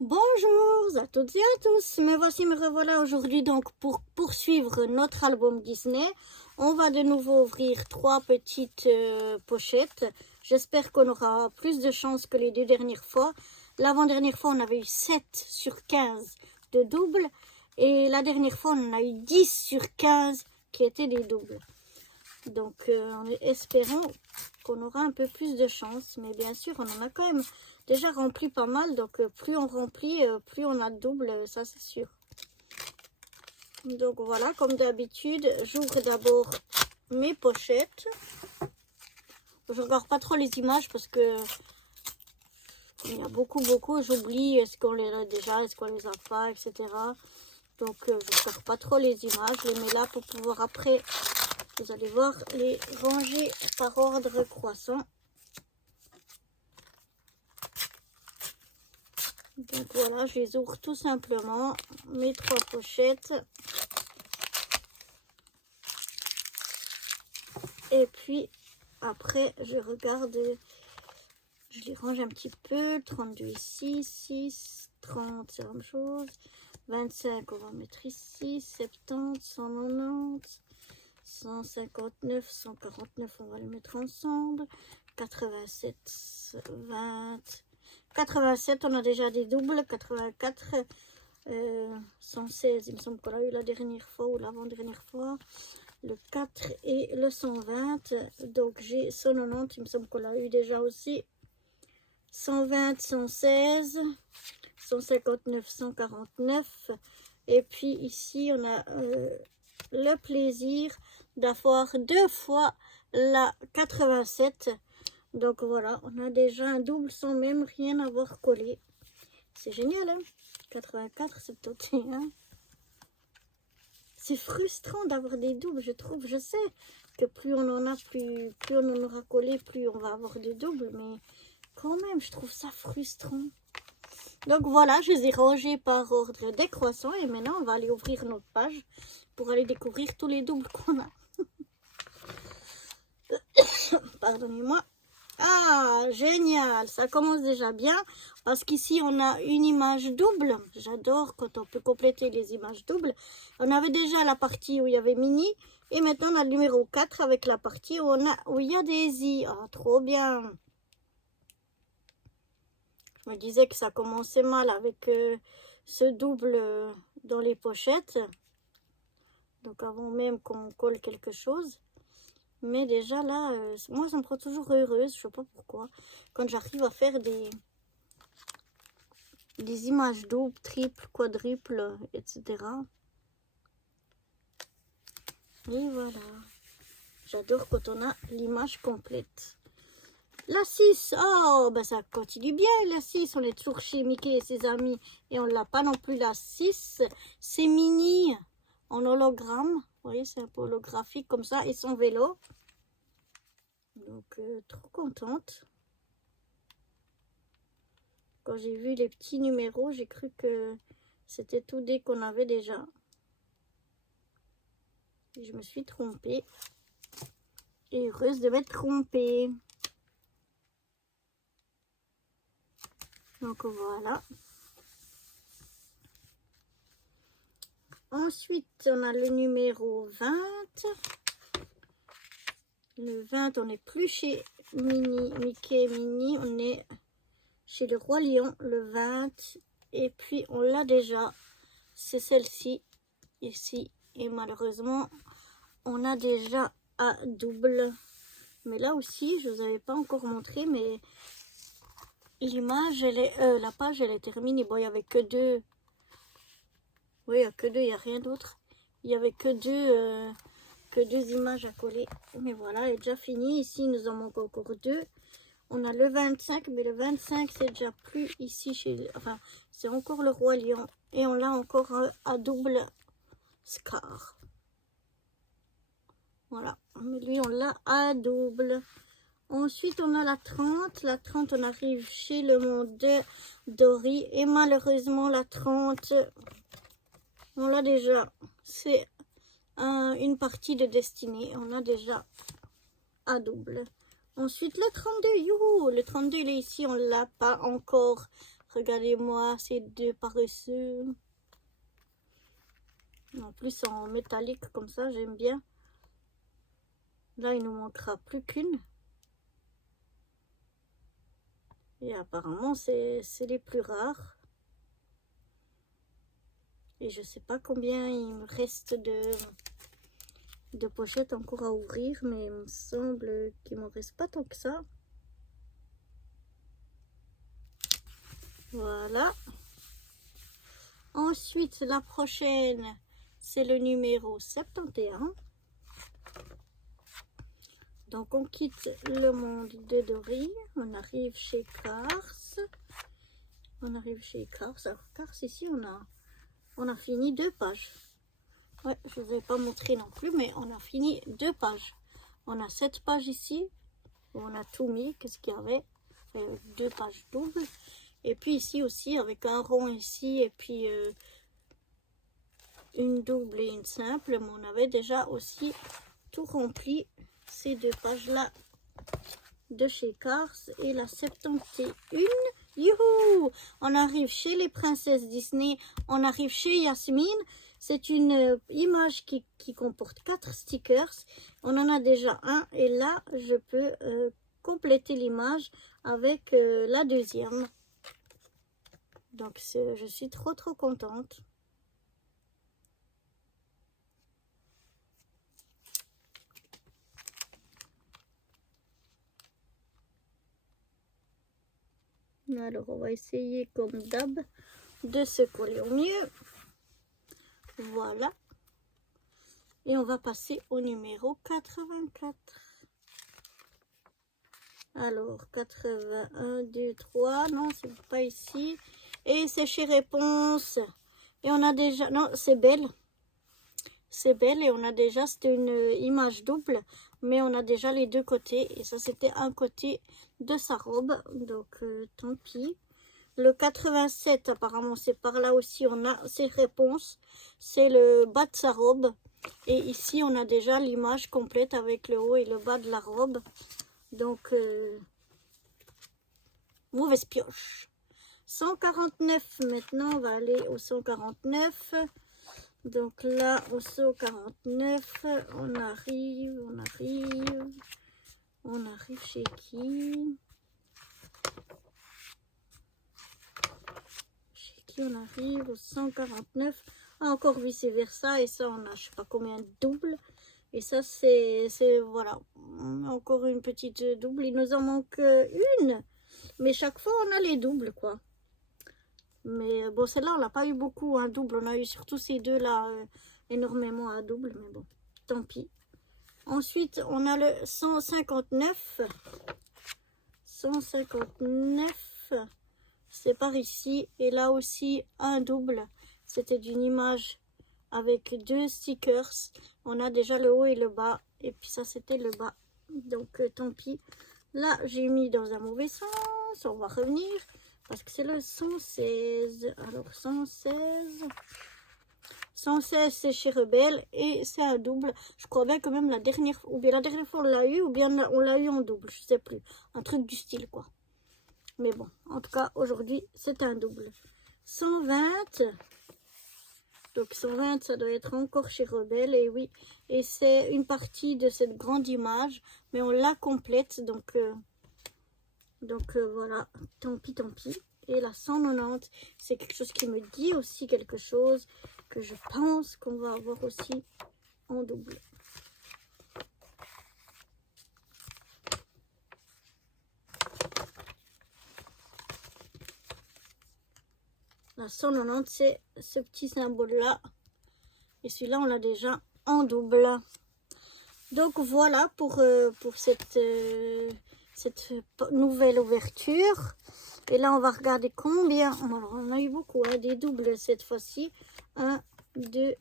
Bonjour à toutes et à tous, me voici, me revoilà aujourd'hui donc pour poursuivre notre album Disney. On va de nouveau ouvrir 3 petites pochettes. J'espère qu'on aura plus de chance que les 2 dernières fois. L'avant-dernière fois, on avait eu 7 sur 15 de doubles. Et la dernière fois, on en a eu 10 sur 15 qui étaient des doubles. Donc, espérons qu'on aura un peu plus de chance. Mais bien sûr, on en a quand même déjà rempli pas mal. Donc, plus on remplit, plus on a de double, ça c'est sûr. Donc, voilà, comme d'habitude, j'ouvre d'abord mes pochettes. Je regarde pas trop les images parce que il y a beaucoup, j'oublie est-ce qu'on les a déjà, est-ce qu'on les a pas, etc. Donc, je regarde pas trop les images. Je les mets là pour pouvoir après, vous allez voir, les ranger par ordre croissant. Donc voilà, je les ouvre tout simplement, mes 3 pochettes. Et puis, après, je regarde, je les range un petit peu. 32 ici, 6, 30, c'est la même chose. 25, on va mettre ici. 70, 190, 159, 149, on va les mettre ensemble. 87, 20... 87, on a déjà des doubles. 84, 116, il me semble qu'on l'a eu la dernière fois ou l'avant-dernière fois. Le 4 et le 120. Donc j'ai 190, il me semble qu'on l'a eu déjà aussi. 120, 116, 159, 149. Et puis ici, on a le plaisir d'avoir 2 fois la 87. Donc voilà, on a déjà un double sans même rien avoir collé. C'est génial, hein? 84, 71. C'est frustrant d'avoir des doubles, je trouve. Je sais que plus on en a, plus on en aura collé, plus on va avoir de doubles. Mais quand même, je trouve ça frustrant. Donc voilà, je les ai rangés par ordre décroissant. Et maintenant, on va aller ouvrir notre page pour aller découvrir tous les doubles qu'on a. Pardonnez-moi. Ah, génial, ça commence déjà bien parce qu'ici on a une image double. J'adore quand on peut compléter les images doubles. On avait déjà la partie où il y avait Mini et maintenant on a le numéro 4 avec la partie où il y a Daisy. Ah, trop bien. Je me disais que ça commençait mal avec ce double dans les pochettes. Donc avant même qu'on colle quelque chose. Mais déjà là, moi ça me rend toujours heureuse, je sais pas pourquoi. Quand j'arrive à faire des images doubles, triples, quadruples, etc. Et voilà. J'adore quand on a l'image complète. La 6, oh, ben ça continue bien la 6. On est toujours chez Mickey et ses amis. Et on l'a pas non plus la 6. C'est Mini en hologramme. Vous voyez, c'est un peu holographique comme ça. Et son vélo. Donc, trop contente. Quand j'ai vu les petits numéros, j'ai cru que c'était tout dès qu'on avait déjà. Et je me suis trompée. Et heureuse de m'être trompée. Donc voilà. Ensuite, on a le numéro 20. Le 20, on n'est plus chez Mickey et Minnie. On est chez le Roi Lion, le 20. Et puis, on l'a déjà. C'est celle-ci, ici. Et malheureusement, on a déjà à double. Mais là aussi, je ne vous avais pas encore montré, mais l'image, elle est, la page, elle est terminée. Bon, il n'y avait que 2. Oui, il n'y a que 2, il n'y a rien d'autre. Il n'y avait que 2 images à coller. Mais voilà, elle est déjà finie. Ici, il nous en manque encore 2. On a le 25, mais le 25, c'est déjà plus ici chez... Enfin, c'est encore le Roi Lion. Et on l'a encore à double Scar. Voilà. Mais lui, on l'a à double. Ensuite, on a la 30. La 30, on arrive chez le monde de Dory. Et malheureusement, la 30, on l'a déjà. C'est une partie de destinée. On a déjà à double. Ensuite, le 32, youhou, le 32, il est ici, on ne l'a pas encore Regardez-moi ces deux paresseux. En plus en métallique comme ça, j'aime bien. Là, il nous manquera plus qu'une. Et apparemment, c'est les plus rares. Et je sais pas combien il me reste de pochettes encore à ouvrir, mais il me semble qu'il ne me reste pas tant que ça. Voilà. Ensuite, la prochaine, c'est le numéro 71. Donc, on quitte le monde de Dory. On arrive chez Cars. On arrive chez Cars. Alors, Cars, ici, on a fini 2 pages. Ouais, je ne vous ai pas montré non plus, mais on a fini 2 pages. On a 7 pages ici. Où on a tout mis. Qu'est-ce qu'il y avait? 2 pages doubles. Et puis ici aussi, avec un rond ici, et puis une double et une simple. Mais on avait déjà aussi tout rempli ces 2 pages-là de chez Cars. Et la 71, youhou! On arrive chez les princesses Disney, on arrive chez Yasmine. C'est une image qui comporte 4 stickers. On en a déjà un et là, je peux compléter l'image avec la deuxième. Donc, je suis trop contente. Alors, on va essayer comme d'hab de se coller au mieux. Voilà. Et on va passer au numéro 84. Alors, 81, 2, 3. Non, c'est pas ici. Et c'est chez Réponse. Et on a déjà... Non, c'est Belle. C'est Belle et on a déjà... C'était une image double. Mais on a déjà les 2 côtés. Et ça, c'était un côté de sa robe. Donc, tant pis. Le 87, apparemment, c'est par là aussi. On a ses réponses. C'est le bas de sa robe. Et ici, on a déjà l'image complète avec le haut et le bas de la robe. Donc, mauvaise pioche. 149, maintenant, on va aller au 149. Donc là, au 149, on arrive chez qui? Chez qui on arrive au 149? Ah, encore vice-versa, et ça, on a je sais pas combien de doubles. Et ça, c'est voilà, encore une petite double. Il nous en manque une. Mais chaque fois, on a les doubles, quoi. Mais bon, celle-là, on n'a pas eu beaucoup, un double. On a eu surtout ces deux-là, énormément à double. Mais bon, tant pis. Ensuite, on a le 159. 159, c'est par ici. Et là aussi, un double. C'était d'une image avec 2 stickers. On a déjà le haut et le bas. Et puis ça, c'était le bas. Donc, tant pis. Là, j'ai mis dans un mauvais sens. On va revenir. Parce que c'est le 116. Alors, 116. 116, c'est chez Rebelle. Et c'est un double. Je crois bien quand même la dernière fois. Ou bien la dernière fois, on l'a eu. Ou bien on l'a eu en double. Je sais plus. Un truc du style, quoi. Mais bon, en tout cas, aujourd'hui, c'est un double. 120. Donc 120, ça doit être encore chez Rebelle, et oui. Et c'est une partie de cette grande image, mais on la complète, donc voilà, tant pis, tant pis. Et la 190, c'est quelque chose qui me dit aussi quelque chose que je pense qu'on va avoir aussi en double. La 190, c'est ce petit symbole-là. Et celui-là, on l'a déjà en double. Donc voilà pour cette nouvelle ouverture. Et là, on va regarder combien. Alors, on a eu beaucoup, hein, des doubles cette fois-ci. 1, 2,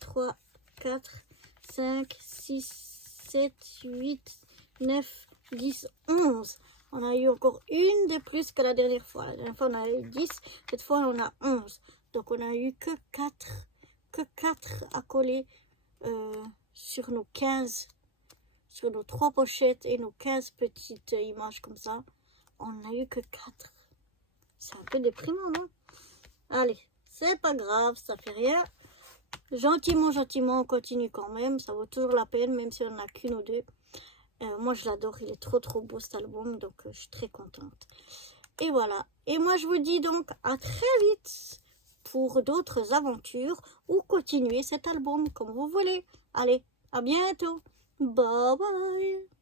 3, 4, 5, 6, 7, 8, 9, 10, 11. On a eu encore une de plus que la dernière fois. La dernière fois, on a eu 10. Cette fois, on a 11. Donc, on a eu que 4 à coller sur nos 15, sur nos 3 pochettes et nos 15 petites images comme ça. On n'a eu que 4. C'est un peu déprimant, non? Allez, c'est pas grave, ça fait rien. Gentiment, gentiment, on continue quand même. Ça vaut toujours la peine, même si on n'en a qu'une ou deux. Moi, je l'adore. Il est trop, trop beau cet album. Donc, je suis très contente. Et voilà. Et moi, je vous dis donc à très vite pour d'autres aventures ou continuer cet album comme vous voulez. Allez, à bientôt. Bye bye.